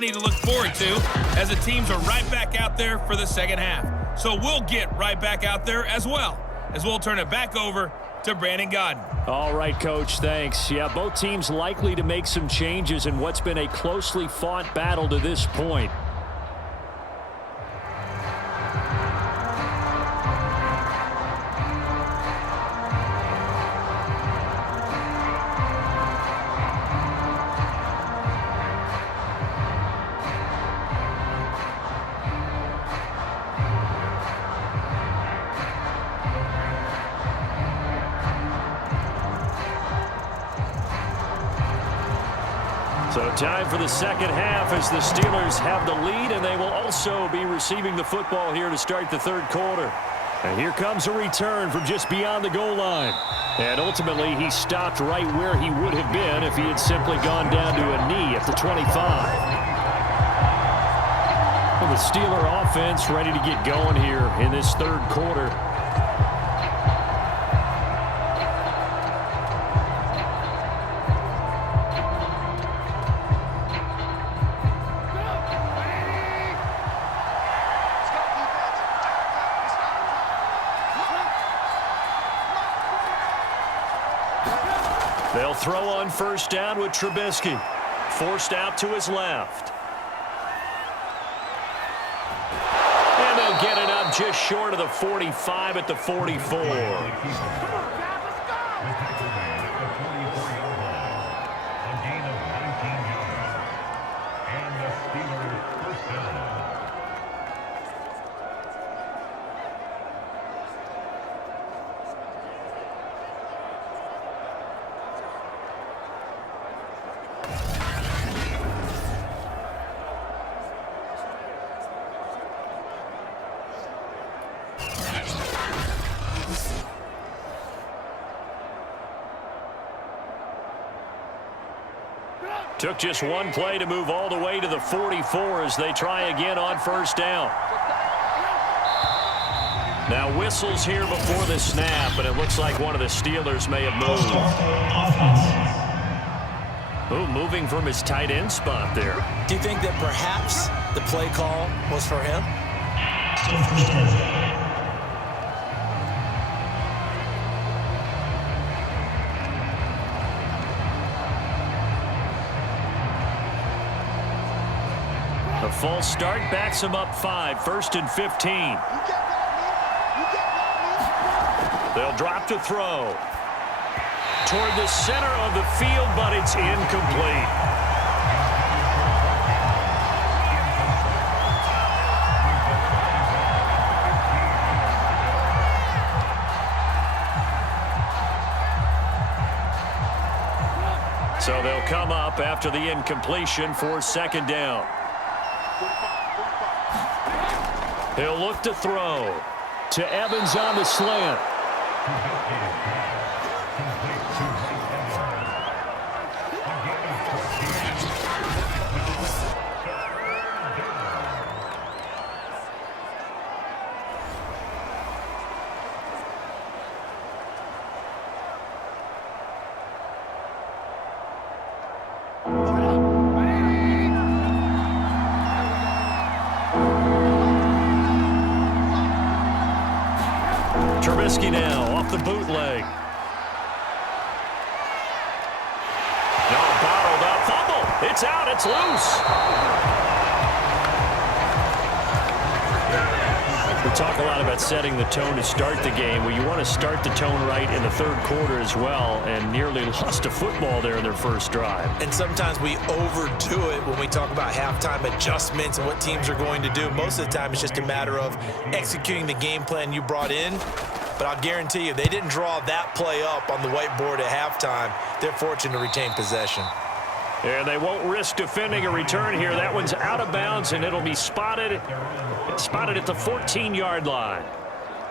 plenty to look forward to as the teams are right back out there for the second half. So we'll get right back out there as well, as we'll turn it back over to Brandon Godden. All right, Coach, thanks. Yeah, both teams likely to make some changes in what's been a closely fought battle to this point. So time for the second half as the Steelers have the lead, and they will also be receiving the football here to start the third quarter. And here comes a return from just beyond the goal line. And ultimately, he stopped right where he would have been if he had simply gone down to a knee at the 25. Well, the Steeler offense ready to get going here in this third quarter. They'll throw on first down with Trubisky. Forced out to his left. And they'll get it up just short of the 45 at the 44. Took just one play to move all the way to the 44 as they try again on first down. Now whistles here before the snap, and it looks like one of the Steelers may have moved. Ooh, moving from his tight end spot there. Do you think that perhaps the play call was for him? A false start backs him up 5, 1st and 15. They'll drop to throw. Toward the center of the field, but it's incomplete. So they'll come up after the incompletion for second down. He'll look to throw to Evans on the slant. Trubisky now off the bootleg. No, bottled up. Fumble. It's out. It's loose. We talk a lot about setting the tone to start the game. Well, you want to start the tone right in the third quarter as well, and nearly lost a football there in their first drive. And sometimes we overdo it when we talk about halftime adjustments and what teams are going to do. Most of the time, it's just a matter of executing the game plan you brought in. But I'll guarantee you, they didn't draw that play up on the whiteboard at halftime. They're fortunate to retain possession. And they won't risk defending a return here. That one's out of bounds, and it'll be spotted at the 14-yard line.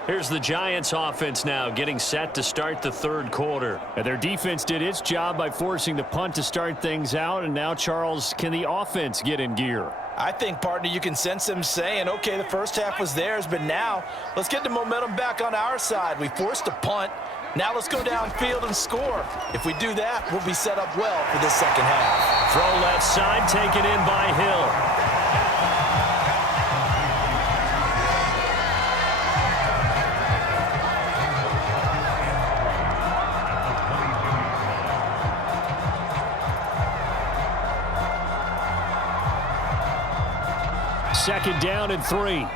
Here's the Giants offense now getting set to start the third quarter. And their defense did its job by forcing the punt to start things out. And now, Charles, can the offense get in gear? I think, partner, you can sense them saying, okay, the first half was theirs, but now let's get the momentum back on our side. We forced a punt. Now let's go downfield and score. If we do that, we'll be set up well for this second half. Throw left side, taken in by Hill. 2nd down and 3.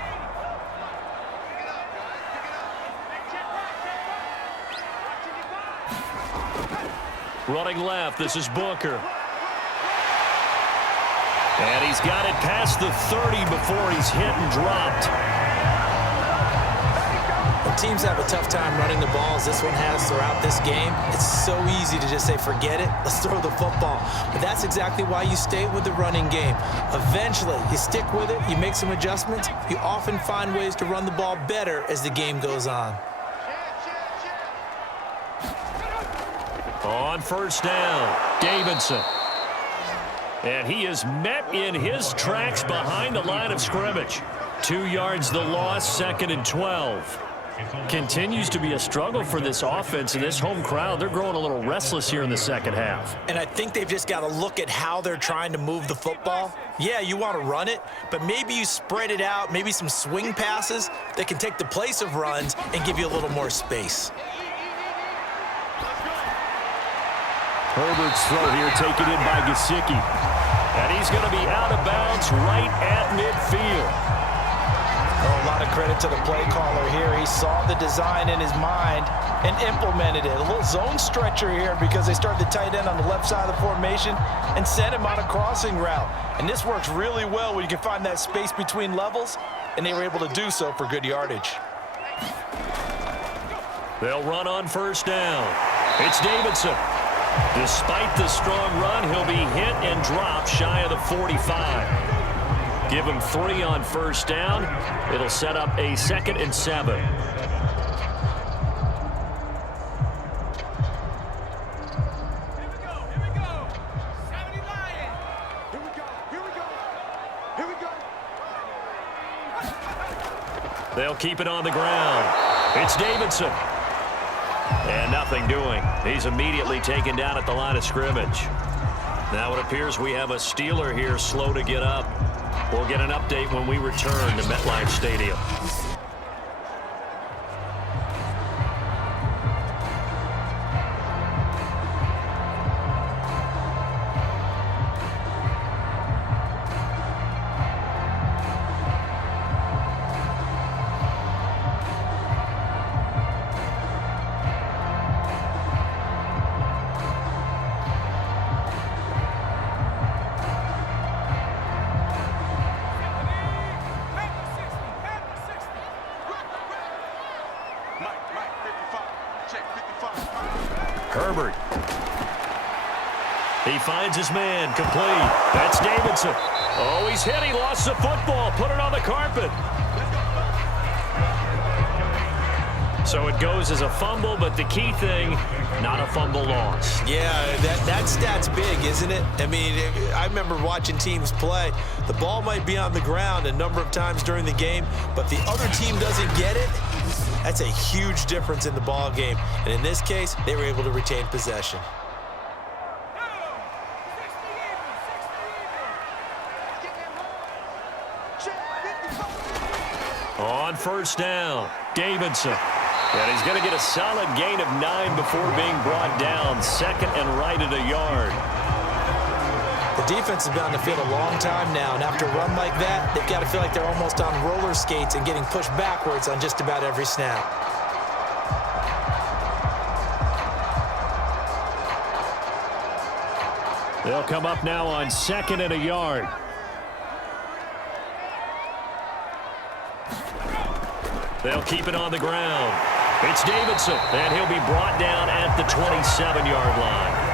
Running left, this is Booker. And he's got it past the 30 before he's hit and dropped. When teams have a tough time running the ball, as this one has throughout this game, it's so easy to just say, forget it, let's throw the football. But that's exactly why you stay with the running game. Eventually, you stick with it, you make some adjustments, you often find ways to run the ball better as the game goes on. On 1st down, Davidson. And he is met in his tracks behind the line of scrimmage. 2 yards the loss, 2nd and 12. Continues to be a struggle for this offense and this home crowd. They're growing a little restless here in the 2nd half. And I think they've just got to look at how they're trying to move the football. Yeah, you want to run it, but maybe you spread it out, maybe some swing passes that can take the place of runs and give you a little more space. Herbert's throw here taken in by Gesicki. And he's going to be out of bounds right at midfield. Oh, a lot of credit to the play caller here. He saw the design in his mind and implemented it. A little zone stretcher here because they started the tight end on the left side of the formation and sent him on a crossing route. And this works really well when you can find that space between levels, and they were able to do so for good yardage. They'll run on 1st down. It's Davidson. Despite the strong run, he'll be hit and dropped shy of the 45. Give him 3 on 1st down. It'll set up a 2nd and 7. They'll keep it on the ground. It's Davidson. And nothing doing. He's immediately taken down at the line of scrimmage. Now it appears we have a Steeler here slow to get up. We'll get an update when we return to MetLife Stadium. Herbert. He finds his man, complete. That's Davidson. Oh, he's hit. He lost the football. Put it on the carpet. So it goes as a fumble, but the key thing, not a fumble loss. Yeah, that stat's big, isn't it? I mean, I remember watching teams play. The ball might be on the ground a number of times during the game, but the other team doesn't get it. That's a huge difference in the ball game. And in this case, they were able to retain possession. On 1st down, Davidson. And he's going to get a solid gain of 9 before being brought down. 2nd and right at a yard. The defense has been on the field a long time now, and after a run like that, they've got to feel like they're almost on roller skates and getting pushed backwards on just about every snap. They'll come up now on 2nd and a yard. They'll keep it on the ground. It's Davidson, and he'll be brought down at the 27-yard line.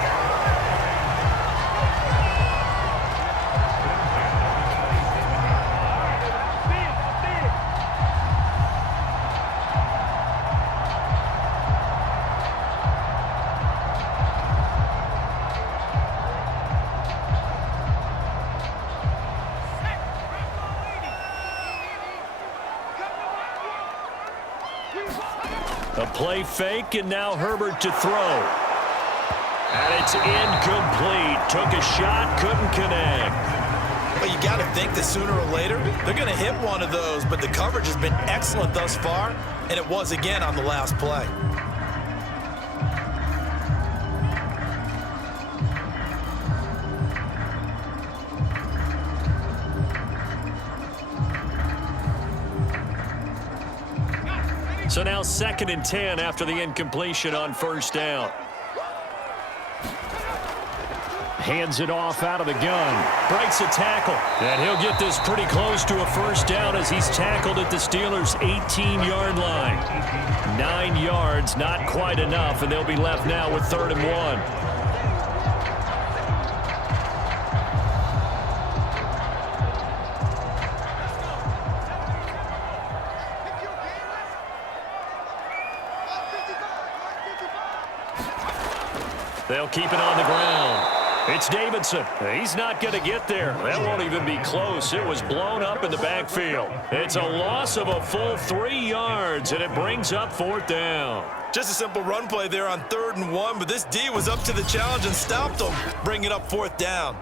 A play fake, and now Herbert to throw. And it's incomplete. Took a shot, couldn't connect. Well, you got to think that sooner or later, they're going to hit one of those, but the coverage has been excellent thus far, and it was again on the last play. So now 2nd and 10 after the incompletion on first down. Hands it off out of the gun. Breaks a tackle. And he'll get this pretty close to a first down as he's tackled at the Steelers' 18-yard line. 9 yards, not quite enough, and they'll be left now with 3rd and 1. They'll keep it on the ground. It's Davidson. He's not going to get there. That won't even be close. It was blown up in the backfield. It's a loss of a full 3 yards, and it brings up 4th down. Just a simple run play there on 3rd and 1, but this D was up to the challenge and stopped him, bringing up 4th down.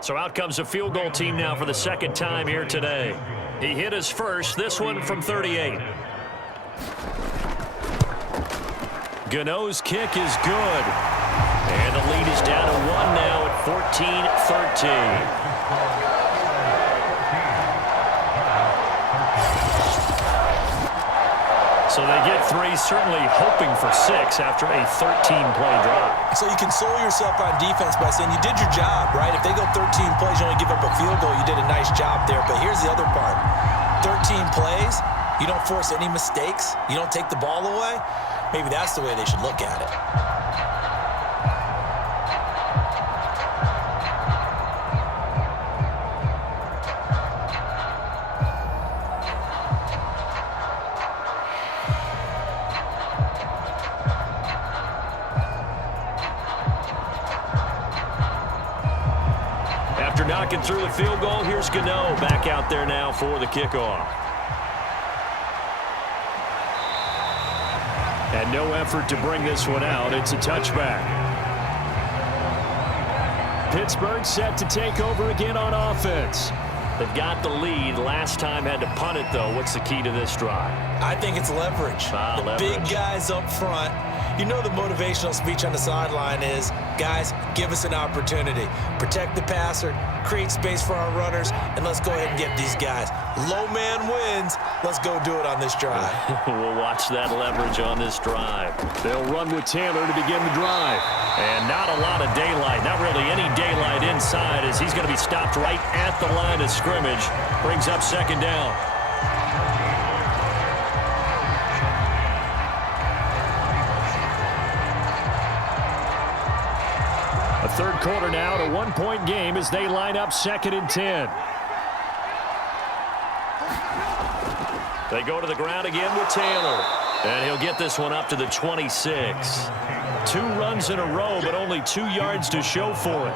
So out comes a field goal team now for the 2nd time here today. He hit his first, this one from 38. Gano's kick is good. And the lead is down to 1 now at 14-13. So they get 3, certainly hoping for 6 after a 13-play drive. So you console yourself on defense by saying you did your job, right? If they go 13 plays, you only give up a field goal, you did a nice job there. But here's the other part. 13 plays, you don't force any mistakes, you don't take the ball away. Maybe that's the way they should look at it. After knocking through the field goal, here's Gano back out there now for the kickoff. And no effort to bring this one out. It's a touchback. Pittsburgh set to take over again on offense. They've got the lead. Last time had to punt it, though. What's the key to this drive? I think it's leverage. The big guys up front. You know the motivational speech on the sideline is, guys, give us an opportunity. Protect the passer, create space for our runners, and let's go ahead and get these guys. Low man wins. Let's go do it on this drive. We'll watch that leverage on this drive. They'll run with Taylor to begin the drive. And not a lot of daylight, not really any daylight inside as he's going to be stopped right at the line of scrimmage. Brings up 2nd down. A 3rd quarter now, a 1-point game as they line up 2nd and 10. They go to the ground again with Taylor. And he'll get this one up to the 26. 2 runs in a row, but only 2 yards to show for it.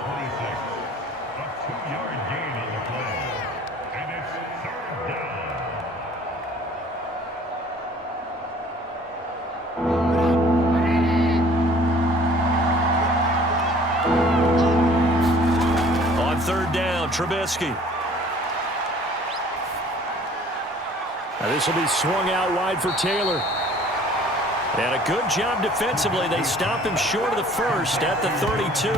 On 3rd down, Trubisky. Now this will be swung out wide for Taylor. And a good job defensively. They stop him short of the first at the 32.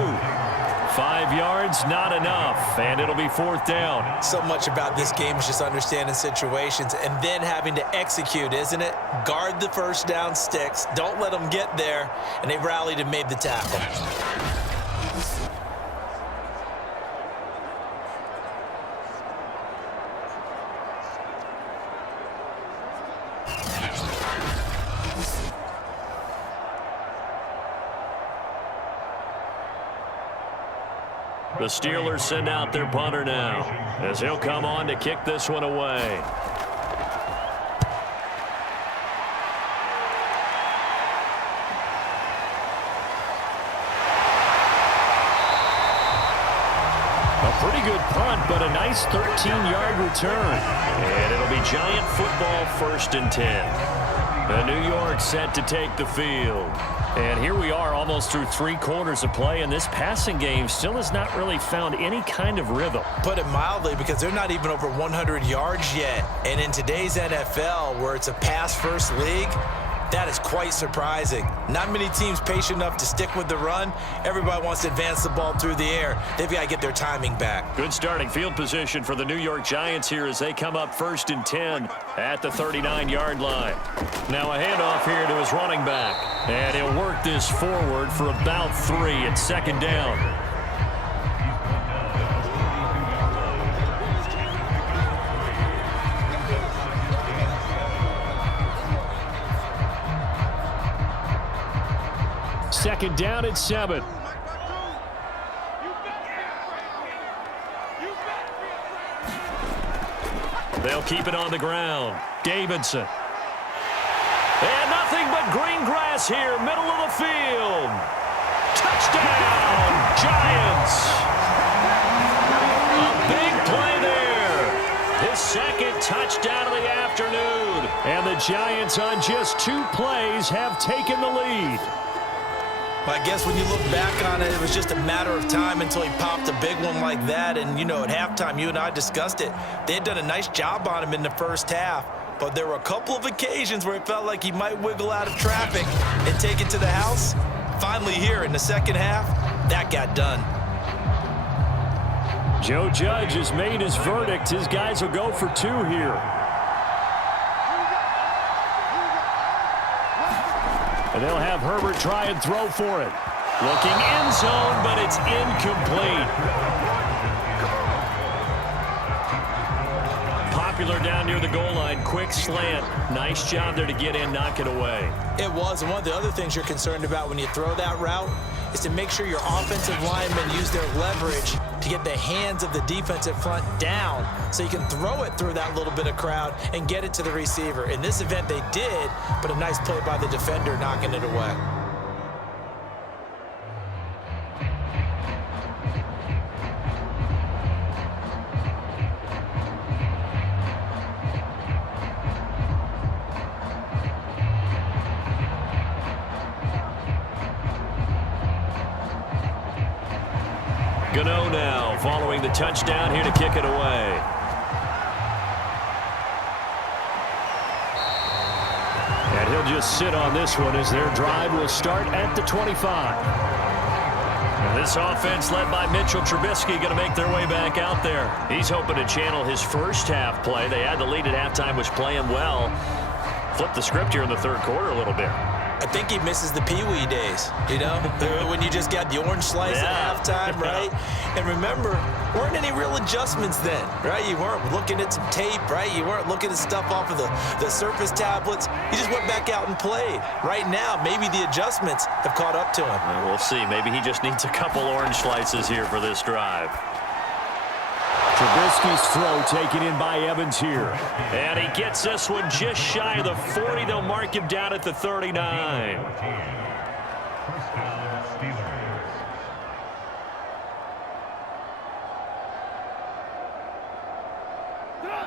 5 yards, not enough, and it'll be 4th down. So much about this game is just understanding situations and then having to execute, isn't it? Guard the first down sticks. Don't let them get there, and they rallied and made the tackle. The Steelers send out their punter now as he'll come on to kick this one away. A pretty good punt, but a nice 13-yard return. And it'll be Giant football 1st and 10. The New York set to take the field. And here we are almost through 3 quarters of play, and this passing game still has not really found any kind of rhythm. Put it mildly, because they're not even over 100 yards yet. And in today's NFL, where it's a pass-first league, That is quite surprising. Not many teams patient enough to stick with the run. Everybody wants to advance the ball through the air. They've got to get their timing back. Good starting field position for the New York Giants here as they come up 1st and 10 at the 39-yard line. Now a handoff here to his running back. And he'll work this forward for about 3 at 2nd down. Second down at 7. They'll keep it on the ground. Davidson. And nothing but green grass here, middle of the field. Touchdown, Giants. A big play there. His second touchdown of the afternoon. And the Giants on just 2 plays have taken the lead. I guess when you look back on it, it was just a matter of time until he popped a big one like that. And, you know, at halftime, you and I discussed it. They had done a nice job on him in the first half. But there were a couple of occasions where it felt like he might wiggle out of traffic and take it to the house. Finally here in the second half, that got done. Joe Judge has made his verdict. His guys will go for 2 here. And they'll have Herbert try and throw for it. Looking end zone, but it's incomplete. Popular down near the goal line. Quick slant. Nice job there to get in, knock it away. It was, and one of the other things you're concerned about when you throw that route is to make sure your offensive linemen use their leverage to get the hands of the defensive front down so you can throw it through that little bit of crowd and get it to the receiver. In this event, they did, but a nice play by the defender knocking it away. Gano now following the touchdown here to kick it away. And he'll just sit on this one as their drive will start at the 25. And this offense led by Mitchell Trubisky going to make their way back out there. He's hoping to channel his first half play. They had the lead at halftime, was playing well. Flipped the script here in the third quarter a little bit. I think he misses the Pee-wee days, you know, when you just got the orange slice at halftime, right? And remember, weren't any real adjustments then, right? You weren't looking at some tape, right? You weren't looking at stuff off of the Surface tablets. You just went back out and played. Right now, maybe the adjustments have caught up to him. Well, we'll see. Maybe he just needs a couple orange slices here for this drive. Trubisky's throw taken in by Evans here. And he gets this one just shy of the 40. They'll mark him down at the 39.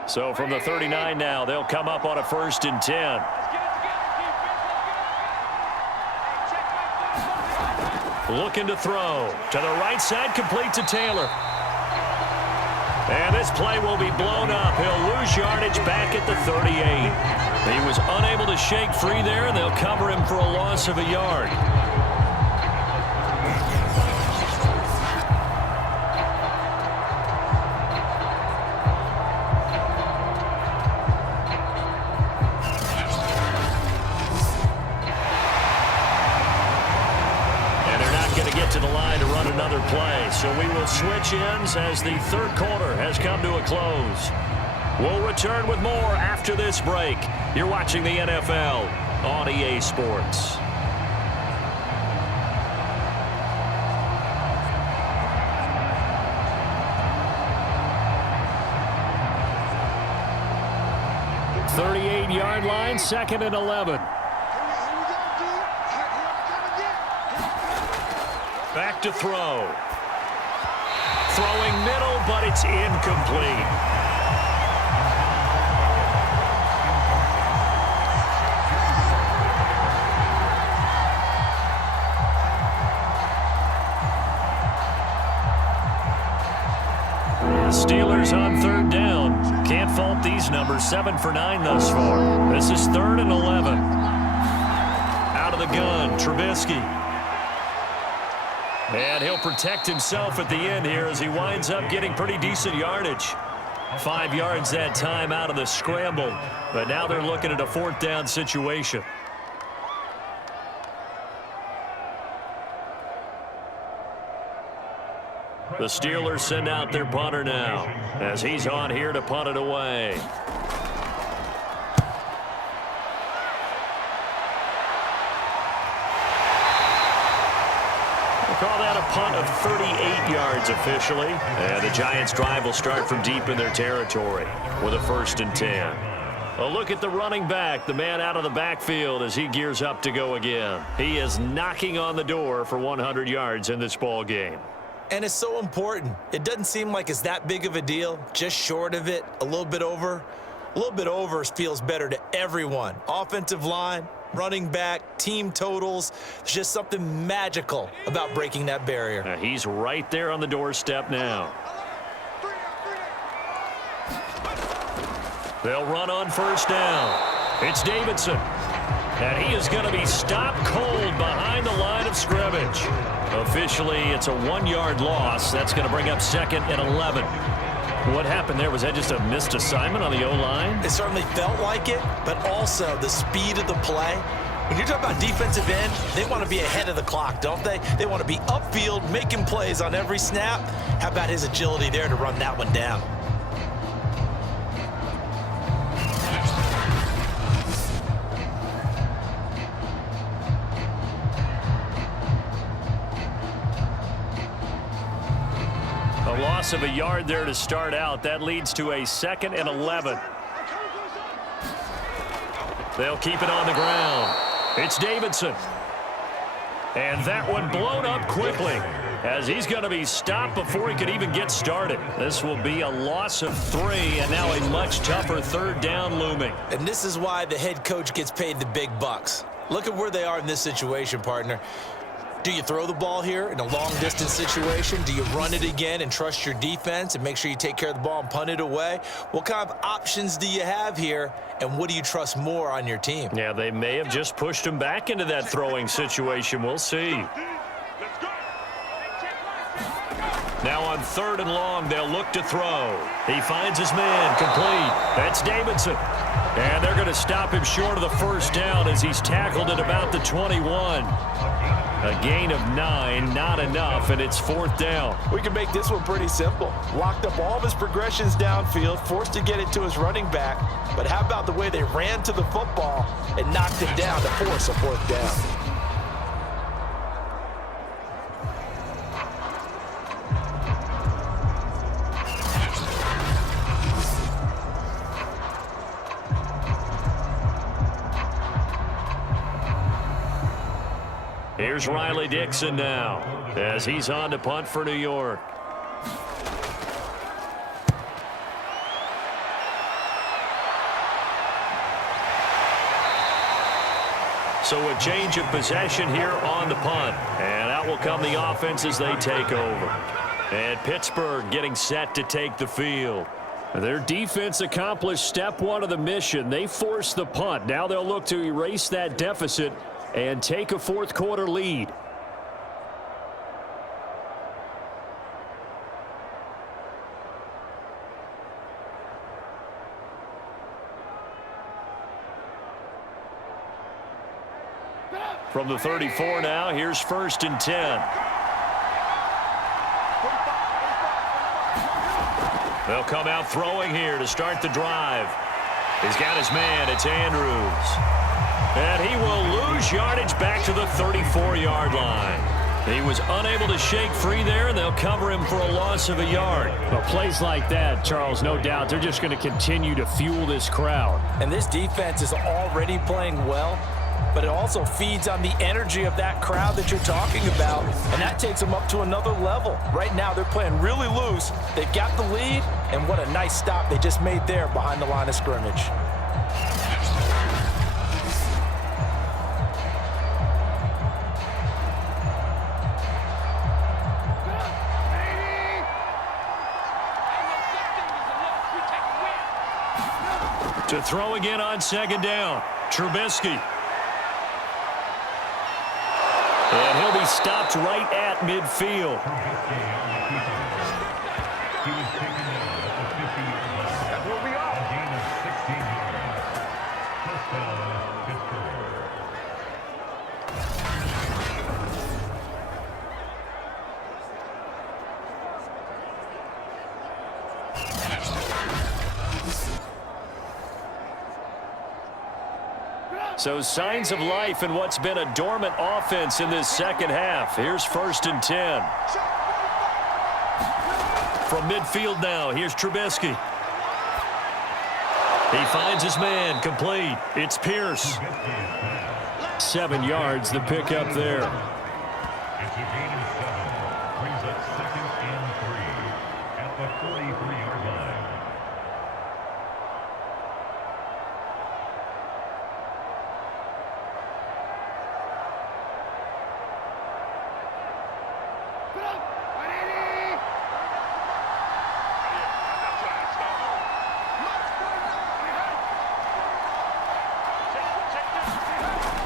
So from the 39 now, they'll come up on a 1st and 10. Looking to throw. To the right side, complete to Taylor. And this play will be blown up. He'll lose yardage back at the 38. He was unable to shake free there, and they'll cover him for a loss of a yard. To the line to run another play. So we will switch ends as the third quarter has come to a close. We'll return with more after this break. You're watching the NFL on EA Sports. .38-yard line, 2nd and 11. Back to throw. Throwing middle, but it's incomplete. Steelers on 3rd down. Can't fault these numbers. 7 for 9 thus far. This is 3rd and 11. the gun, Trubisky. And he'll protect himself at the end here as he winds up getting pretty decent yardage. 5 yards that time out of the scramble. But now they're looking at a 4th down situation. The Steelers send out their punter now as he's on here to punt it away. Call that a punt of 38 yards officially. And the Giants' drive will start from deep in their territory with a 1st and 10. A look at the running back, the man out of the backfield as he gears up to go again. He is knocking on the door for 100 yards in this ball game. And it's so important. It doesn't seem like it's that big of a deal. Just short of it, a little bit over. A little bit over feels better to everyone. Offensive line, running back, team totals. There's just something magical about breaking that barrier. He's right there on the doorstep now. They'll run on 1st down. It's Davidson. And he is going to be stopped cold behind the line of scrimmage. Officially, it's a 1-yard loss. That's going to bring up 2nd and 11. What happened there? Was that just a missed assignment on the O-line? It certainly felt like it, but also the speed of the play. When you're talking about defensive end, they want to be ahead of the clock, don't they? They want to be upfield, making plays on every snap. How about his agility there to run that one down? A loss of a yard there to start out. That leads to a 2nd and 11. They'll keep it on the ground. It's Davidson. And that one blown up quickly as he's going to be stopped before he could even get started. This will be a loss of 3, and now a much tougher 3rd down looming. And this is why the head coach gets paid the big bucks. Look at where they are in this situation, partner. Do you throw the ball here in a long-distance situation? Do you run it again and trust your defense and make sure you take care of the ball and punt it away? What kind of options do you have here, and what do you trust more on your team? Yeah, they may have just pushed him back into that throwing situation. We'll see. Now on 3rd and long, they'll look to throw. He finds his man, complete. That's Davidson. And they're going to stop him short of the 1st down as he's tackled at about the 21. A gain of 9, not enough, and it's 4th down. We can make this one pretty simple. Locked up all of his progressions downfield, forced to get it to his running back. But how about the way they ran to the football and knocked it down to force a 4th down? Here's Riley Dixon now as he's on to punt for New York. So a change of possession here on the punt. And out will come the offense as they take over. And Pittsburgh getting set to take the field. Their defense accomplished step 1 of the mission. They forced the punt. Now they'll look to erase that deficit and take a 4th quarter lead. From the 34 now, here's 1st and 10. They'll come out throwing here to start the drive. He's got his man. It's Andrews. And he will lose yardage back to the 34-yard line. He was unable to shake free there, and they'll cover him for a loss of a yard. But plays like that, Charles, no doubt, they're just going to continue to fuel this crowd. And this defense is already playing well, but it also feeds on the energy of that crowd that you're talking about, and that takes them up to another level. Right now, they're playing really loose. They've got the lead, and what a nice stop they just made there behind the line of scrimmage. To throw again on 2nd down, Trubisky. he stopped right at midfield. So signs of life in what's been a dormant offense in this second half. Here's 1st and 10. From midfield now, here's Trubisky. He finds his man, complete. It's Pierce. 7 yards, the pickup there. It's a gain of 7. Brings up 2nd and 3 at the 43-yard line.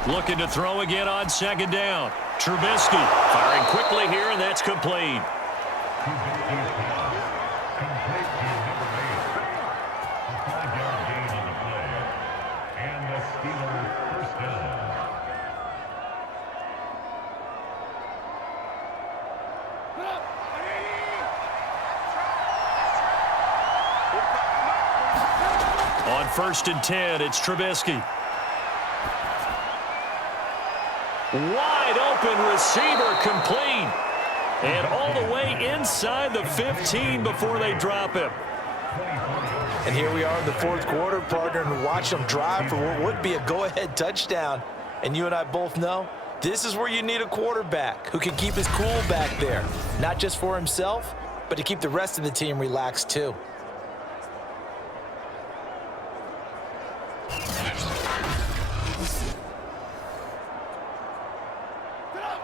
Looking to throw again on 2nd down. Trubisky firing quickly here, and that's complete. On 1st and 10, it's Trubisky. Wide open receiver, complete. And all the way inside the 15 before they drop him. And here we are in the 4th quarter, partner, and watch them drive for what would be a go-ahead touchdown. And you and I both know this is where you need a quarterback who can keep his cool back there. Not just for himself, but to keep the rest of the team relaxed too.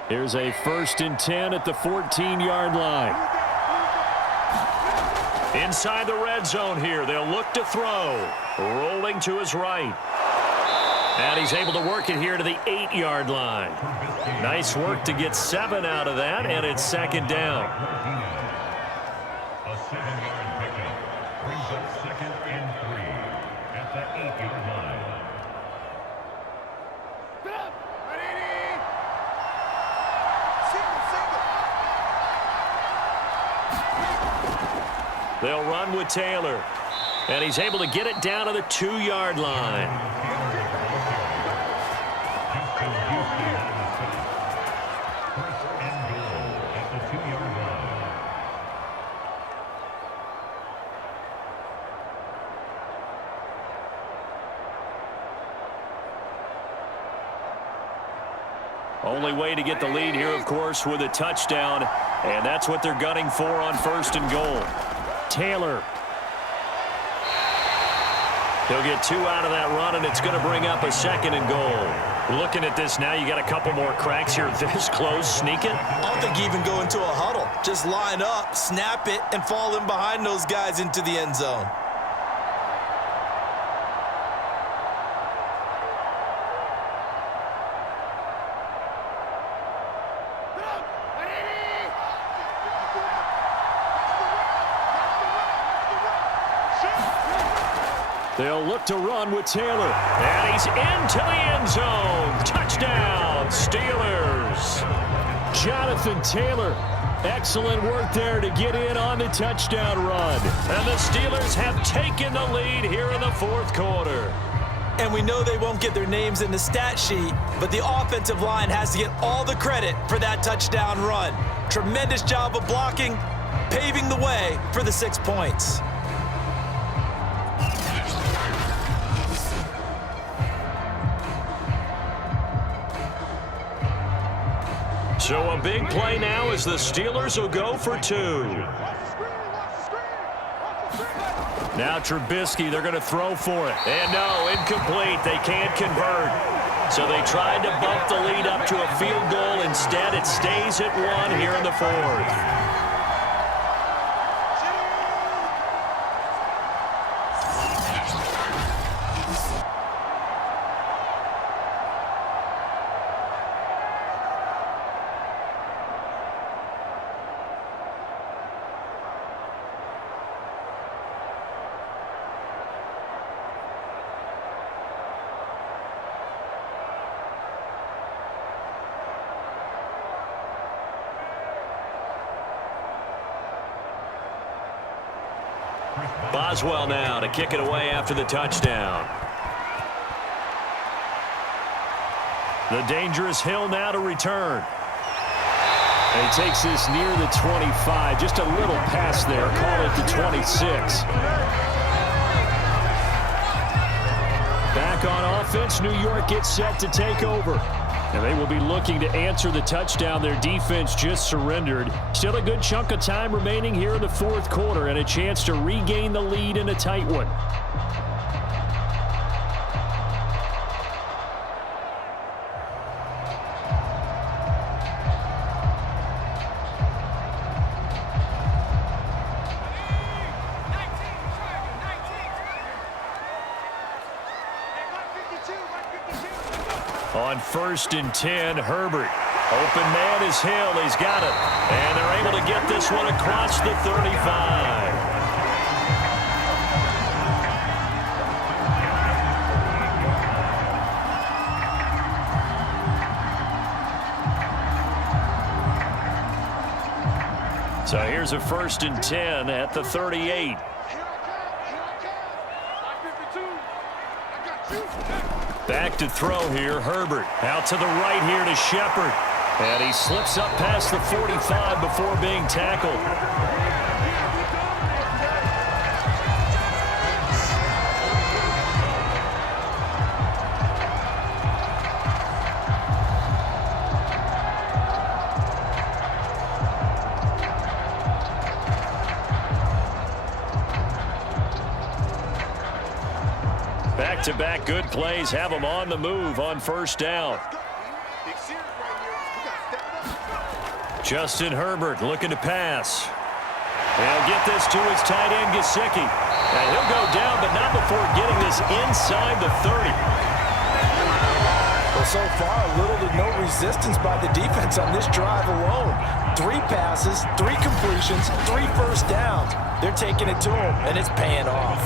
Here's a 1st and 10 at the 14-yard line. Inside the red zone here, they'll look to throw. Rolling to his right. And he's able to work it here to the 8-yard line. Nice work to get 7 out of that, and it's 2nd down. A 7-yard pickup brings up 2nd and 3 at the 8-yard line. They'll run with Taylor. And he's able to get it down to the 2-yard line. Only way to get the lead here, of course, with a touchdown. And that's what they're gunning for on 1st and goal. Taylor. He'll get 2 out of that run, and it's going to bring up a 2nd and goal. Looking at this now, you got a couple more cracks here. This close, sneak it. I don't think you even go into a huddle. Just line up, snap it, and fall in behind those guys into the end zone. They'll look to run with Taylor. And he's into the end zone. Touchdown, Steelers. Jonathan Taylor. Excellent work there to get in on the touchdown run. And the Steelers have taken the lead here in the 4th quarter. And we know they won't get their names in the stat sheet, but the offensive line has to get all the credit for that touchdown run. Tremendous job of blocking, paving the way for the 6 points. So a big play now as the Steelers will go for 2. Now Trubisky, they're going to throw for it. And no, incomplete. They can't convert. So they tried to bump the lead up to a field goal. Instead, it stays at 1 here in the 4th. Boswell now to kick it away after the touchdown. The dangerous Hill now to return. And he takes this near the 25. Just a little pass there. Call it the 26. Back on offense, New York gets set to take over. And they will be looking to answer the touchdown their defense just surrendered. Still a good chunk of time remaining here in the fourth quarter and a chance to regain the lead in a tight one. On 1st and 10, Herbert. Open man is Hill. He's got it. And they're able to get this one across the 35. So here's a 1st and 10 at the 38. Back to throw here, Herbert. Out to the right here to Shepard. And he slips up past the 45 before being tackled. Back-to-back good plays have them on the move on 1st down. Justin Herbert looking to pass. He'll get this to his tight end, Gesicki. And he'll go down, but not before getting this inside the 30. Well, so far, little to no resistance by the defense on this drive alone. 3 passes, 3 completions, 3 first downs. They're taking it to him, and it's paying off.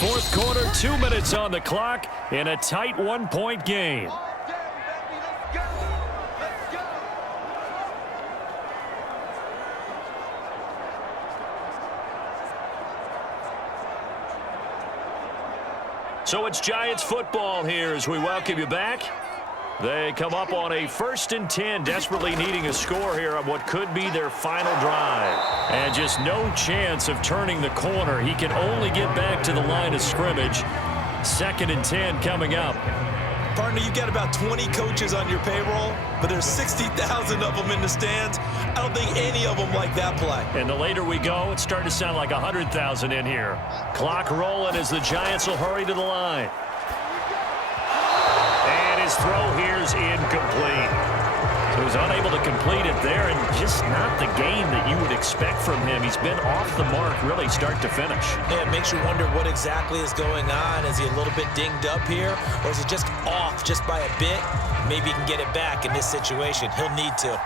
Fourth quarter, 2 minutes on the clock in a tight 1-point game. So it's Giants football here as we welcome you back. They come up on a 1st and 10, desperately needing a score here on what could be their final drive. And just no chance of turning the corner. He can only get back to the line of scrimmage. 2nd and 10 coming up. Partner, you've got about 20 coaches on your payroll, but there's 60,000 of them in the stands. I don't think any of them like that play. And the later we go, it's starting to sound like 100,000 in here. Clock rolling as the Giants will hurry to the line. And his throw here is incomplete. So he's unable to complete it there, and just not the game that you would expect from him. He's been off the mark really start to finish. Yeah, it makes you wonder what exactly is going on. Is he a little bit dinged up here, or is it just off just by a bit? Maybe he can get it back in this situation. He'll need to.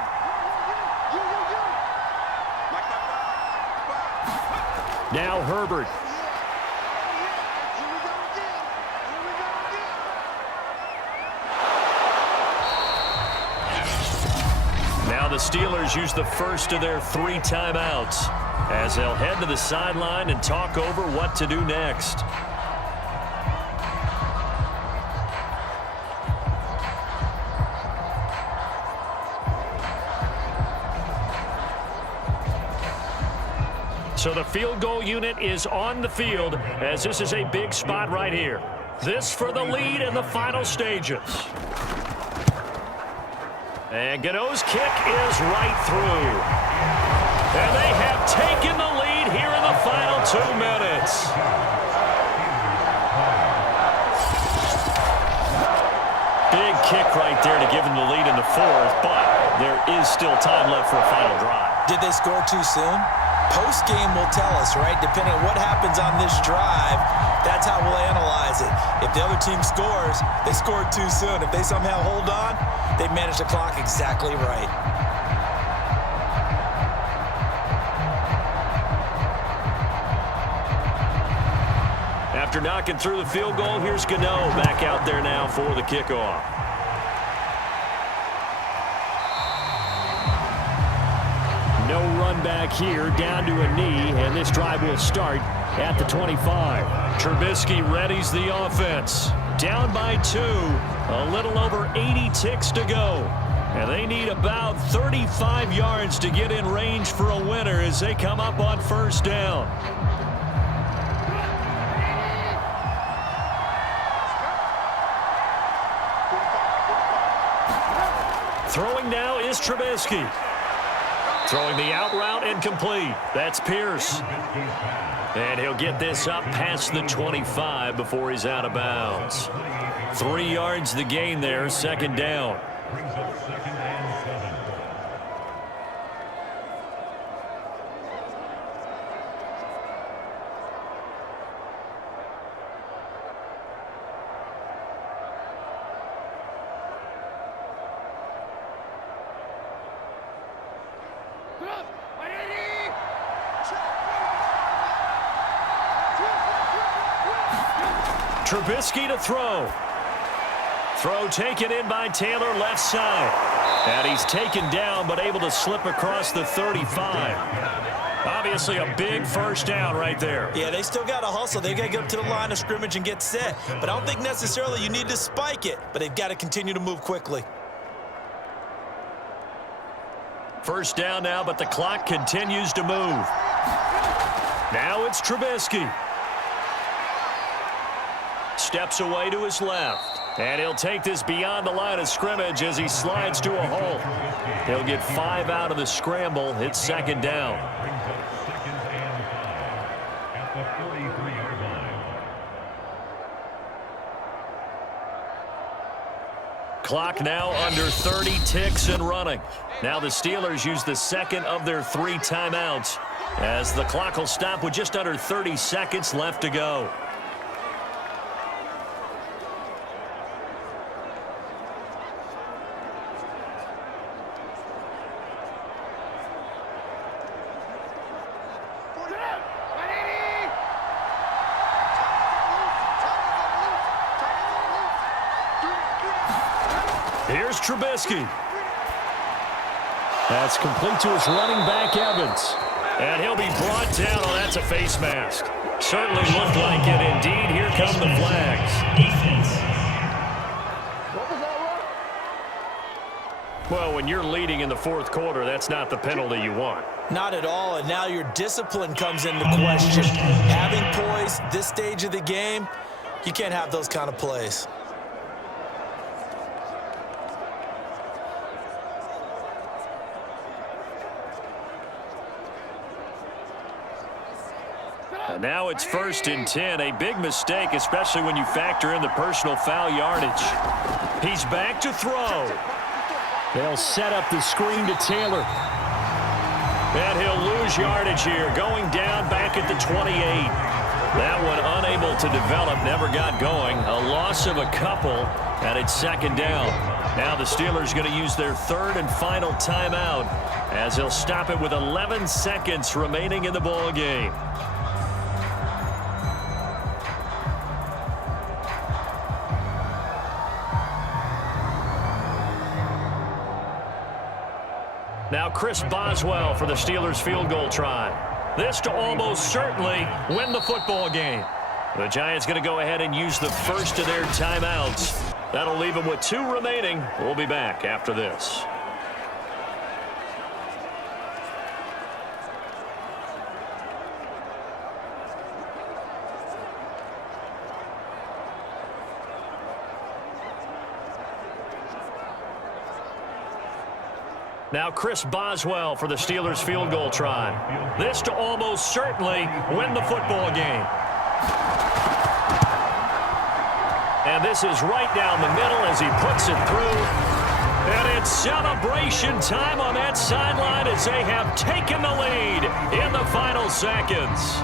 Now Herbert. Now the Steelers use the first of their 3 timeouts as they'll head to the sideline and talk over what to do next. So the field goal unit is on the field as this is a big spot right here. This for the lead in the final stages. And Gano's kick is right through. And they have taken the lead here in the final 2 minutes. Big kick right there to give them the lead in the 4th, but there is still time left for a final drive. Did they score too soon? Post-game will tell us, right? Depending on what happens on this drive, that's how we'll analyze it. If the other team scores, they scored too soon. If they somehow hold on, they managed the clock exactly right. After knocking through the field goal, here's Gano back out there now for the kickoff. No run back here, down to a knee, and this drive will start at the 25. Trubisky readies the offense. Down by 2, a little over 80 ticks to go. And they need about 35 yards to get in range for a winner as they come up on first down. Throwing now is Trubisky. Throwing the out route incomplete. That's Pierce. And he'll get this up past the 25 before he's out of bounds. 3 yards the gain there, second down. Brings up 2nd and 7. Trubisky to throw. Throw taken in by Taylor, left side. And he's taken down, but able to slip across the 35. Obviously a big first down right there. Yeah, they still got to hustle. They got to get up to the line of scrimmage and get set. But I don't think necessarily you need to spike it, but they've got to continue to move quickly. First down now, but the clock continues to move. Now it's Trubisky. Steps away to his left. And he'll take this beyond the line of scrimmage as he slides to a halt. He'll get 5 out of the scramble. It's second down. Brings up 2nd and 5 at the 43-yard line. Clock now under 30 ticks and running. Now the Steelers use the second of their 3 timeouts as the clock will stop with just under 30 seconds left to go. Here's Trubisky. That's complete to his running back, Evans. And he'll be brought down. Oh, that's a face mask. Certainly looked like it. Indeed, here come the flags. Well, when you're leading in the fourth quarter, that's not the penalty you want. Not at all, and now your discipline comes into question. Having poise this stage of the game, you can't have those kind of plays. And now it's 1st and 10. A big mistake, especially when you factor in the personal foul yardage. He's back to throw. They'll set up the screen to Taylor. And he'll lose yardage here, going down back at the 28. That one unable to develop, never got going. A loss of a couple, and it's second down. Now the Steelers going to use their 3rd and final timeout as they'll stop it with 11 seconds remaining in the ball game. Now Chris Boswell for the Steelers field goal try. This to almost certainly win the football game. The Giants going to go ahead and use the first of their timeouts. That'll leave them with 2 remaining. We'll be back after this. Now Chris Boswell for the Steelers field goal try. This to almost certainly win the football game. And this is right down the middle as he puts it through. And it's celebration time on that sideline as they have taken the lead in the final seconds.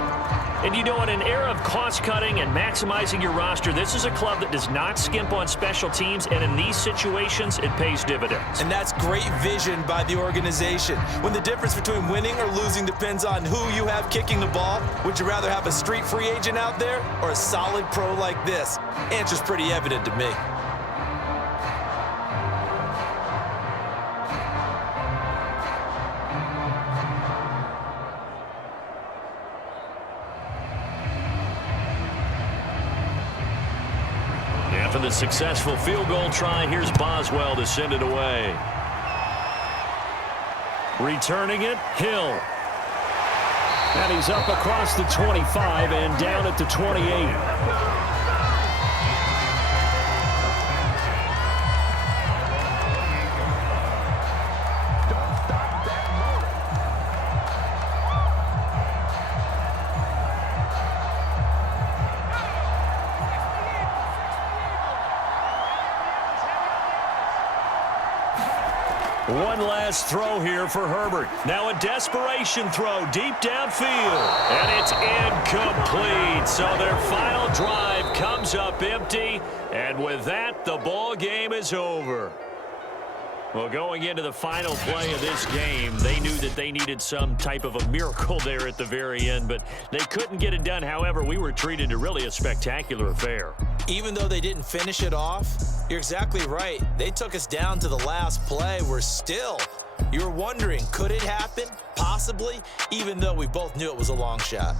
And you know, in an era of cost-cutting and maximizing your roster, this is a club that does not skimp on special teams, and in these situations, it pays dividends. And that's great vision by the organization. When the difference between winning or losing depends on who you have kicking the ball, would you rather have a street free agent out there or a solid pro like this? Answer's pretty evident to me. After the successful field goal try, here's Boswell to send it away. Returning it, Hill. And he's up across the 25 and down at the 28. One last throw here for Herbert. Now a desperation throw deep downfield. And it's incomplete. So their final drive comes up empty. And with that, the ball game is over. Well, going into the final play of this game, they knew that they needed some type of a miracle there at the very end, but they couldn't get it done. However, we were treated to really a spectacular affair. Even though they didn't finish it off, you're exactly right. They took us down to the last play. You're wondering, could it happen? Possibly, even though we both knew it was a long shot.